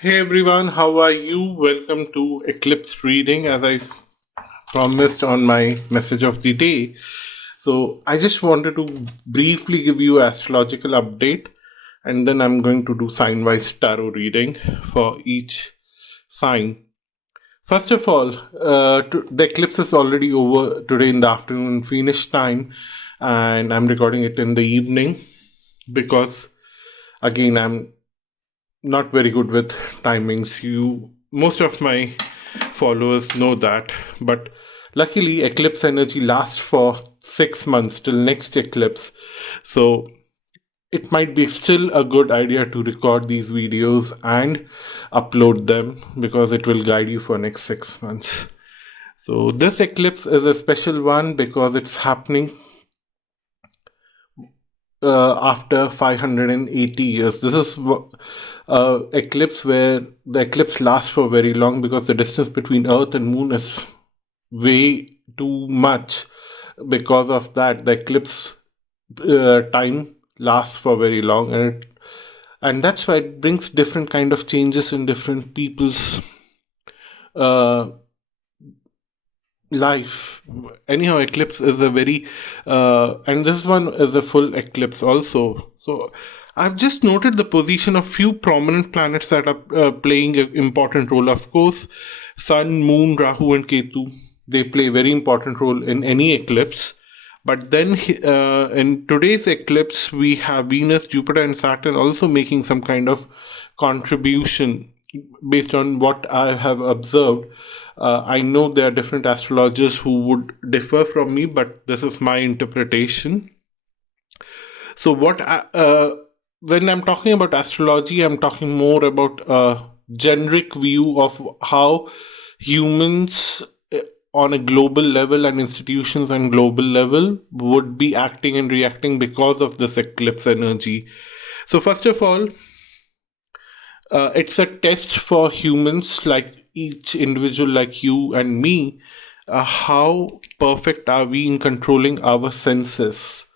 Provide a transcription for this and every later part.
Hey everyone, how are you? Welcome to Eclipse reading as I promised on my message of the day. So, I just wanted to briefly give you astrological update and then I'm going to do sign wise tarot reading for each sign. First of all, the eclipse is already over today in the afternoon, Finnish time, and I'm recording it in the evening because, again, I'm not very good with timings. Most of my followers know that, but luckily eclipse energy lasts for 6 months till next eclipse. So it might be still a good idea to record these videos and upload them because it will guide you for next 6 months. So this eclipse is a special one because it's happening after 580 years. This is eclipse where the eclipse lasts for very long because the distance between Earth and Moon is way too much. Because of that, the eclipse time lasts for very long, and that's why it brings different kind of changes in different people's uh, life. Anyhow, eclipse is a very and this one is a full eclipse also. So I've just noted the position of few prominent planets that are playing an important role. Of course, Sun, Moon, Rahu, and Ketu, they play a very important role in any eclipse. But then in today's eclipse, we have Venus, Jupiter, and Saturn also making some kind of contribution based on what I have observed. I know there are different astrologers who would differ from me, but this is my interpretation. So, when I'm talking about astrology, I'm talking more about a generic view of how humans on a global level and institutions on global level would be acting and reacting because of this eclipse energy. So, first of all, it's a test for humans like each individual like you and me. How perfect are we in controlling our senses,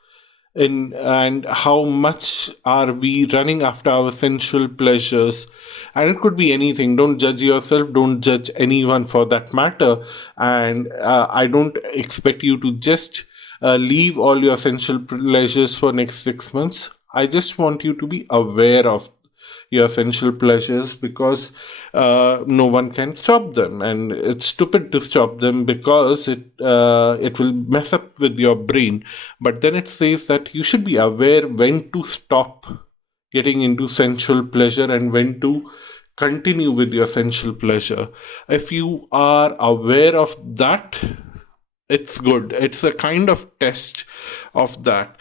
and how much are we running after our sensual pleasures? And it could be anything. Don't judge yourself, don't judge anyone for that matter. And I don't expect you to just leave all your sensual pleasures for next 6 months. I just want you to be aware of your sensual pleasures because no one can stop them, and it's stupid to stop them because it will mess up with your brain. But then it says that you should be aware when to stop getting into sensual pleasure and when to continue with your sensual pleasure. If you are aware of that, it's good. It's a kind of test of that.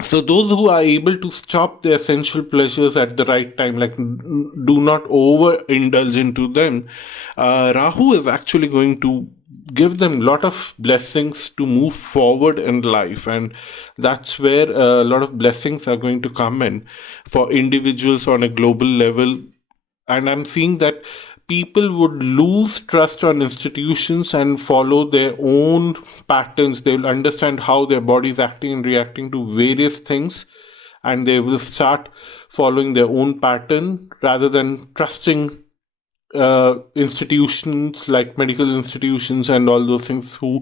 So those who are able to stop their sensual pleasures at the right time, like do not overindulge into them, Rahu is actually going to give them a lot of blessings to move forward in life, and that's where a lot of blessings are going to come in for individuals on a global level. And I'm seeing that people would lose trust on institutions and follow their own patterns. They will understand how their body is acting and reacting to various things, and they will start following their own pattern rather than trusting institutions like medical institutions and all those things who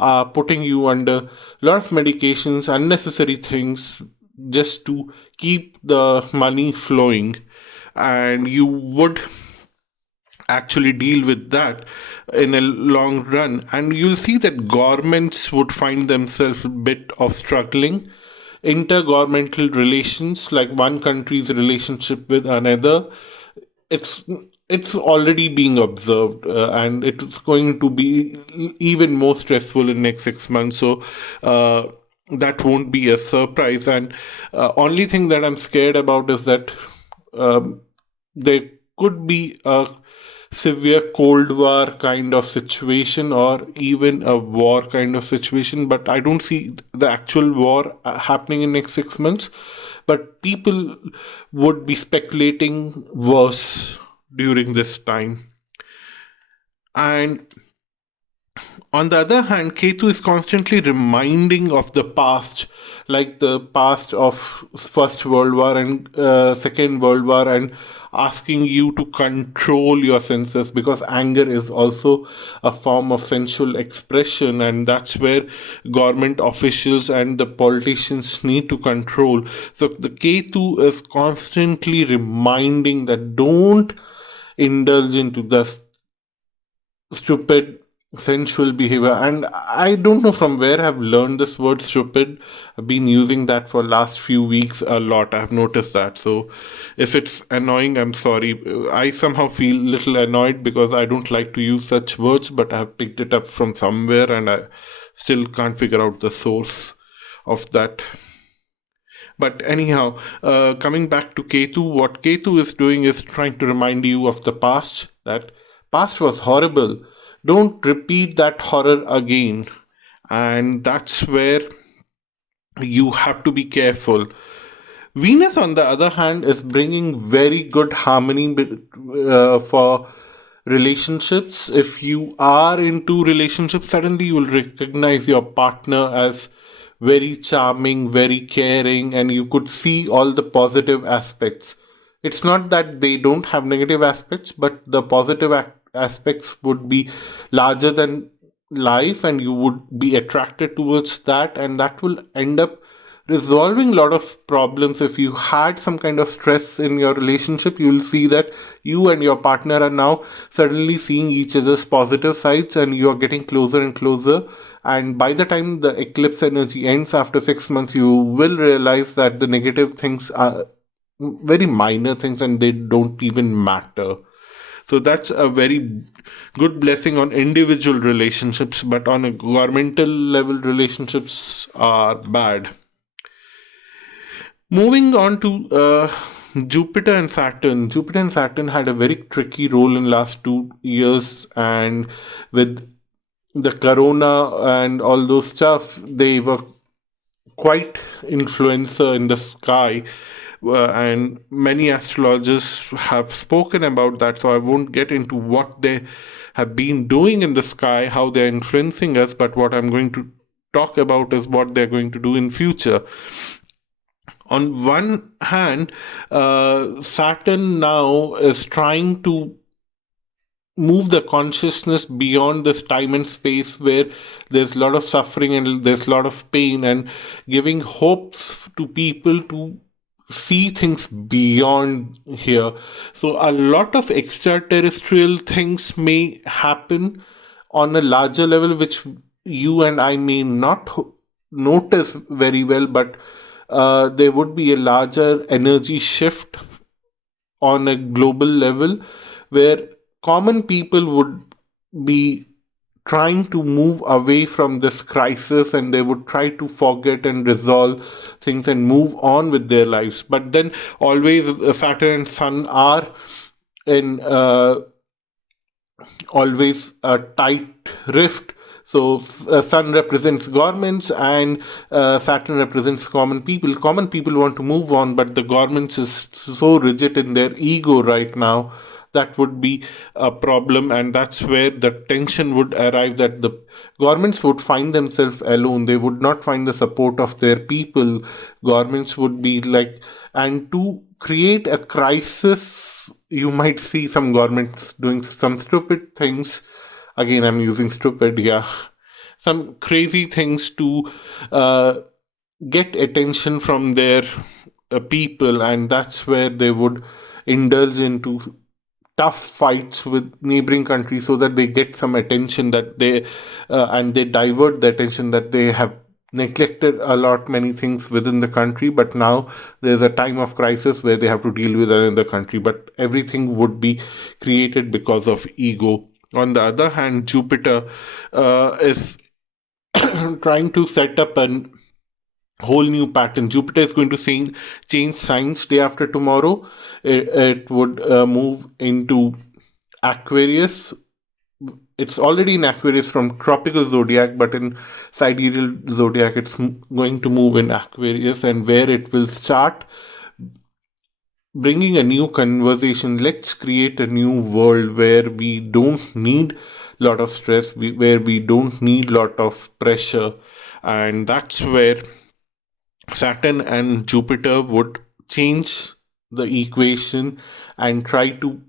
are putting you under a lot of medications, unnecessary things, just to keep the money flowing. And you would actually deal with that in a long run, and you'll see that governments would find themselves a bit of struggling. Intergovernmental relations, like one country's relationship with another, it's it's already being observed, and it's going to be even more stressful in next 6 months. So that won't be a surprise. And only thing that I'm scared about is that um, there could be a severe cold war kind of situation or even a war kind of situation, but I don't see the actual war happening in next 6 months. But people would be speculating worse during this time. And on the other hand, Ketu is constantly reminding of the past, like the past of First World War and Second World War, and asking you to control your senses, because anger is also a form of sensual expression, and that's where government officials and the politicians need to control. So the Ketu is constantly reminding that don't indulge into the stupid sensual behavior. And I don't know from where I've learned this word stupid. I've been using that for last few weeks a lot. I've noticed that. So if it's annoying, I'm sorry. I somehow feel little annoyed because I don't like to use such words, but I've picked it up from somewhere and I still can't figure out the source of that. But anyhow, coming back to Ketu, what Ketu is doing is trying to remind you of the past, that past was horrible. Don't repeat that horror again. And that's where you have to be careful. Venus, on the other hand, is bringing very good harmony for relationships. If you are into relationships, suddenly you will recognize your partner as very charming, very caring, and you could see all the positive aspects. It's not that they don't have negative aspects, but the positive aspects would be larger than life, and you would be attracted towards that, and that will end up resolving a lot of problems. If you had some kind of stress in your relationship, you will see that you and your partner are now suddenly seeing each other's positive sides, and you are getting closer and closer. And by the time the eclipse energy ends after 6 months, you will realize that the negative things are very minor things and they don't even matter. So that's a very good blessing on individual relationships, but on a governmental level, relationships are bad. Moving on to Jupiter and Saturn. Jupiter and Saturn had a very tricky role in last 2 years, and with the corona and all those stuff, they were quite influencer in the sky. And many astrologers have spoken about that, so I won't get into what they have been doing in the sky, how they're influencing us, but what I'm going to talk about is what they're going to do in future. On one hand, Saturn now is trying to move the consciousness beyond this time and space where there's a lot of suffering and there's a lot of pain, and giving hopes to people to see things beyond here. So a lot of extraterrestrial things may happen on a larger level, which you and I may not notice very well, but there would be a larger energy shift on a global level where common people would be trying to move away from this crisis, and they would try to forget and resolve things and move on with their lives. But then always Saturn and Sun are in always a tight rift. So Sun represents governments, and Saturn represents common people. Common people want to move on, but the governments is so rigid in their ego right now. That would be a problem, and that's where the tension would arrive, that the governments would find themselves alone. They would not find the support of their people. Governments would be like, and to create a crisis, you might see some governments doing some stupid things. Again, I'm using stupid, yeah. Some crazy things to get attention from their people, and that's where they would indulge into tough fights with neighboring countries so that they get some attention, that they and they divert the attention, that they have neglected a lot many things within the country, but now there's a time of crisis where they have to deal with another country, but everything would be created because of ego. On the other hand, Jupiter is trying to set up an whole new pattern. Jupiter is going to change signs day after tomorrow. It would move into Aquarius. It's already in Aquarius from tropical zodiac, but in sidereal zodiac, it's going to move in Aquarius, and where it will start bringing a new conversation. Let's create a new world where we don't need a lot of stress, where we don't need a lot of pressure, and that's where Saturn and Jupiter would change the equation and try to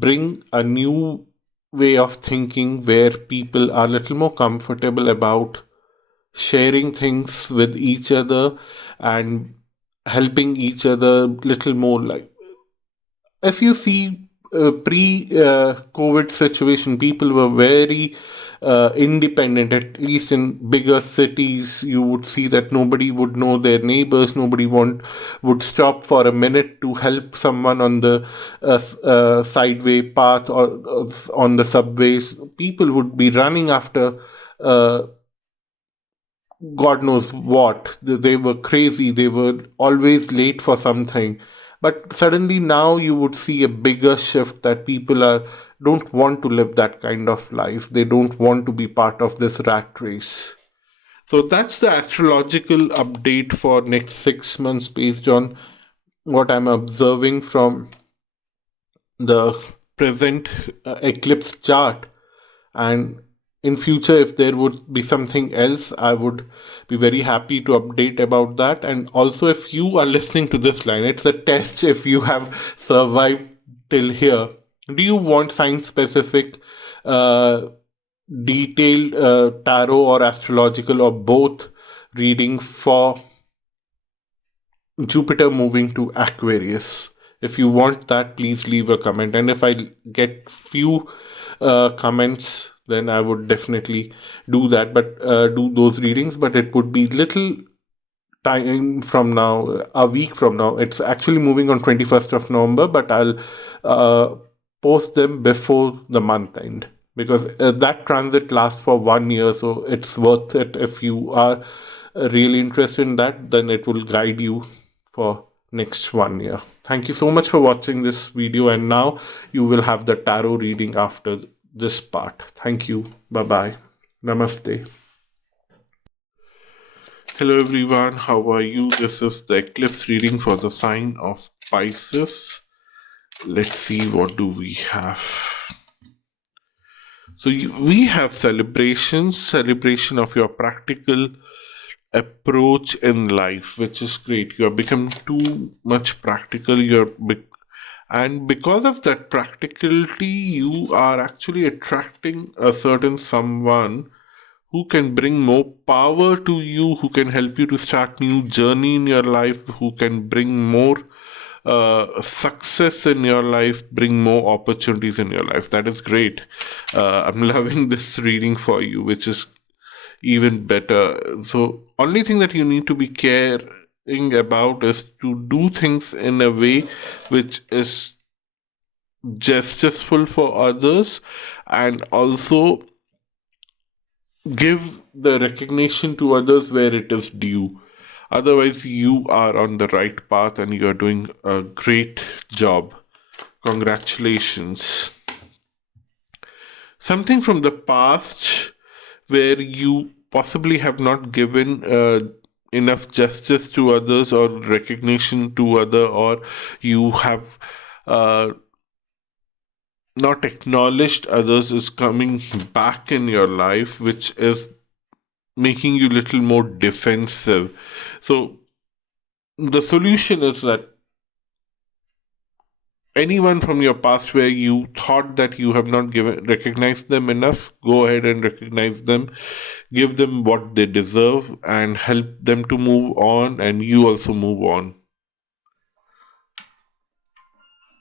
bring a new way of thinking where people are a little more comfortable about sharing things with each other and helping each other little more. Like if you see pre COVID situation, people were very independent. At least in bigger cities, you would see that nobody would know their neighbors. Nobody would stop for a minute to help someone on the sideway path or on the subways. People would be running after uh, God knows what. They were crazy. They were always late for something. But suddenly now you would see a bigger shift that people are don't want to live that kind of life. They don't want to be part of this rat race. So that's the astrological update for next 6 months based on what I'm observing from the present eclipse chart. And in future, if there would be something else, I would be very happy to update about that. And also, if you are listening to this line, it's a test if you have survived till here. Do you want science specific uh, detailed tarot or astrological or both reading for Jupiter moving to Aquarius? If you want that, please leave a comment. And if I get few comments, then I would definitely do that. But do those readings. But it would be little time from now, a week from now. It's actually moving on 21st of November, but I'll uh, post them before the month end because that transit lasts for 1 year, so it's worth it. If you are really interested in that, then it will guide you for next 1 year. Thank you so much for watching this video, and now you will have the tarot reading after this part. Thank you. Bye bye. Namaste. Hello everyone, how are you? This is the eclipse reading for the sign of Pisces. Let's see what do we have. So we have celebration of your practical approach in life, which is great. You have become too much practical. And because of that practicality, you are actually attracting a certain someone who can bring more power to you, who can help you to start new journey in your life, who can bring more success in your life, bring more opportunities in your life. That is great. I'm loving this reading for you, which is even better. So only thing that you need to be caring about is to do things in a way which is justful for others, and also give the recognition to others where it is due. Otherwise, you are on the right path and you are doing a great job. Congratulations. Something from the past where you possibly have not given enough justice to others or recognition to other, or you have uh, not acknowledged others, is coming back in your life, which is making you a little more defensive. So the solution is that anyone from your past where you thought that you have not given recognized them enough, go ahead and recognize them, give them what they deserve, and help them to move on, and you also move on.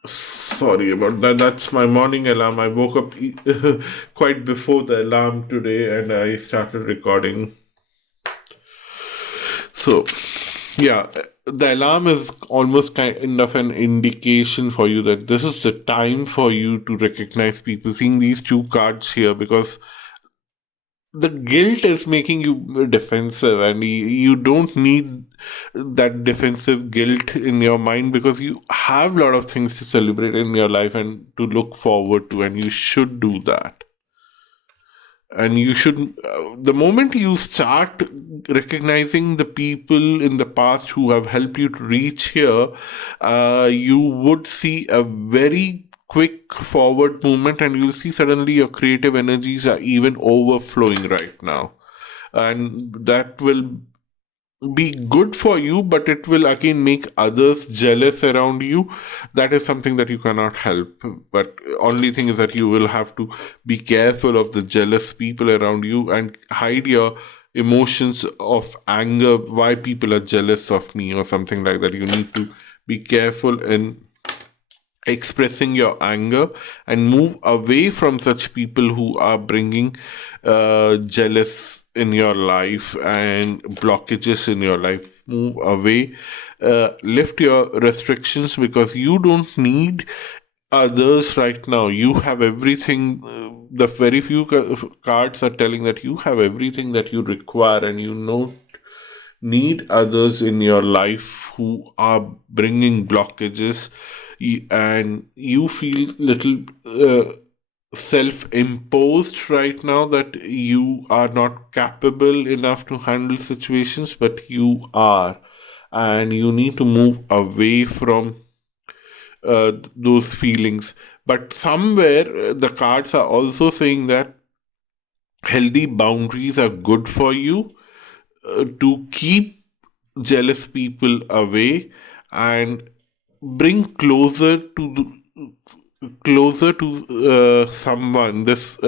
Sorry about that. That's my morning alarm. I woke up quite before the alarm today and I started recording. So, yeah, the alarm is almost kind of an indication for you that this is the time for you to recognize people. Seeing these two cards here, because the guilt is making you defensive, and you don't need that defensive guilt in your mind, because you have a lot of things to celebrate in your life and to look forward to, and you should do that. And you should the moment you start recognizing the people in the past who have helped you to reach here, you would see a very quick forward movement, and you'll see suddenly your creative energies are even overflowing right now, and that will be good for you, but it will again make others jealous around you. That is something that you cannot help. But only thing is that you will have to be careful of the jealous people around you and hide your emotions of anger, why people are jealous of me or something like that. You need to be careful in expressing your anger and move away from such people who are bringing jealous in your life and blockages in your life. Move away, lift your restrictions, because you don't need others right now. You have everything. The very few cards are telling that you have everything that you require, and you know need others in your life who are bringing blockages, and you feel little self-imposed right now that you are not capable enough to handle situations, but you are, and you need to move away from those feelings. But somewhere the cards are also saying that healthy boundaries are good for you, to keep jealous people away and bring closer to someone. This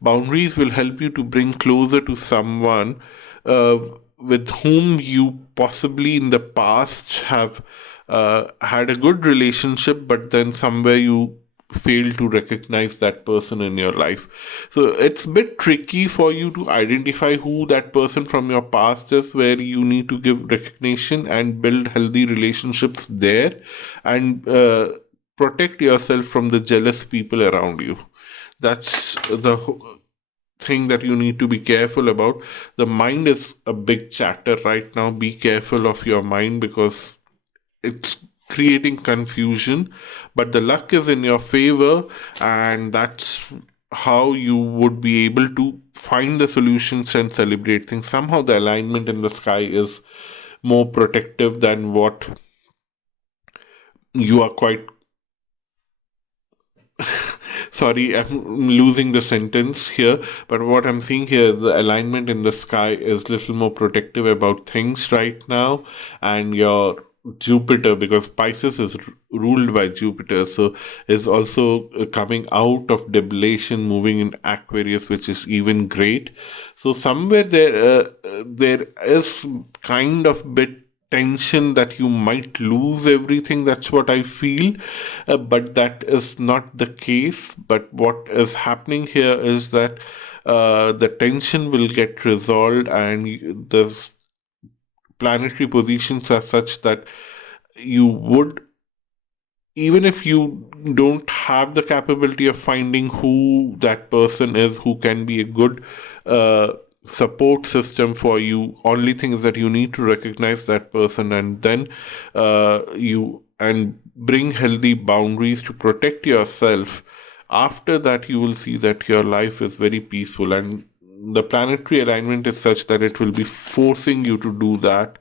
boundaries will help you to bring closer to someone uh, with whom you possibly in the past have had a good relationship, but then somewhere you fail to recognize that person in your life. So it's a bit tricky for you to identify who that person from your past is, where you need to give recognition and build healthy relationships there, and protect yourself from the jealous people around you. That's the thing that you need to be careful about. The mind is a big chatter right now. Be careful of your mind, because it's creating confusion, but the luck is in your favor, and that's how you would be able to find the solutions and celebrate things. Somehow the alignment in the sky is more protective than what you are quite sorry, I'm losing the sentence here, but what I'm seeing here is the alignment in the sky is little more protective about things right now. And your Jupiter, because Pisces is ruled by Jupiter, so is also coming out of debilation, moving in Aquarius, which is even great. So somewhere there is kind of bit tension that you might lose everything. That's what I feel. But that is not the case. But what is happening here is that the tension will get resolved, and the planetary positions are such that you would, even if you don't have the capability of finding who that person is who can be a good support system for you, only thing is that you need to recognize that person, and then you and bring healthy boundaries to protect yourself. After that, you will see that your life is very peaceful, and the planetary alignment is such that it will be forcing you to do that,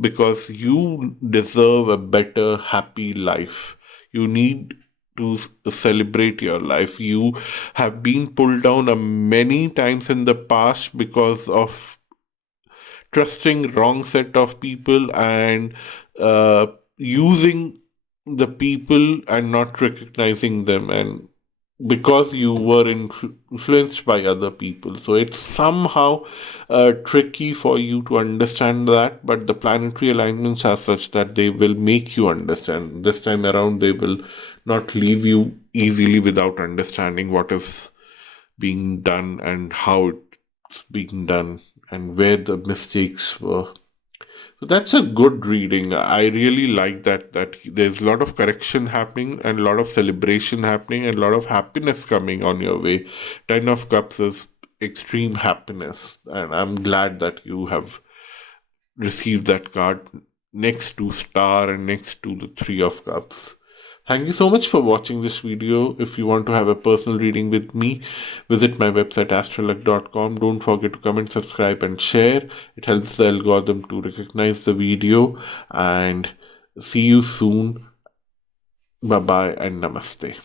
because you deserve a better, happy life. You need to celebrate your life. You have been pulled down many times in the past because of trusting wrong set of people, and using the people and not recognizing them, and because you were influenced by other people. So it's somehow tricky for you to understand that, but the planetary alignments are such that they will make you understand. This time around, they will not leave you easily without understanding what is being done and how it's being done and where the mistakes were. So that's a good reading. I really like that there's a lot of correction happening and a lot of celebration happening and a lot of happiness coming on your way. Ten of Cups is extreme happiness, and I'm glad that you have received that card next to Star and next to the Three of Cups. Thank you so much for watching this video. If you want to have a personal reading with me, visit my website astroluck.com. Don't forget to comment, subscribe, and share. It helps the algorithm to recognize the video. And see you soon. Bye bye and namaste.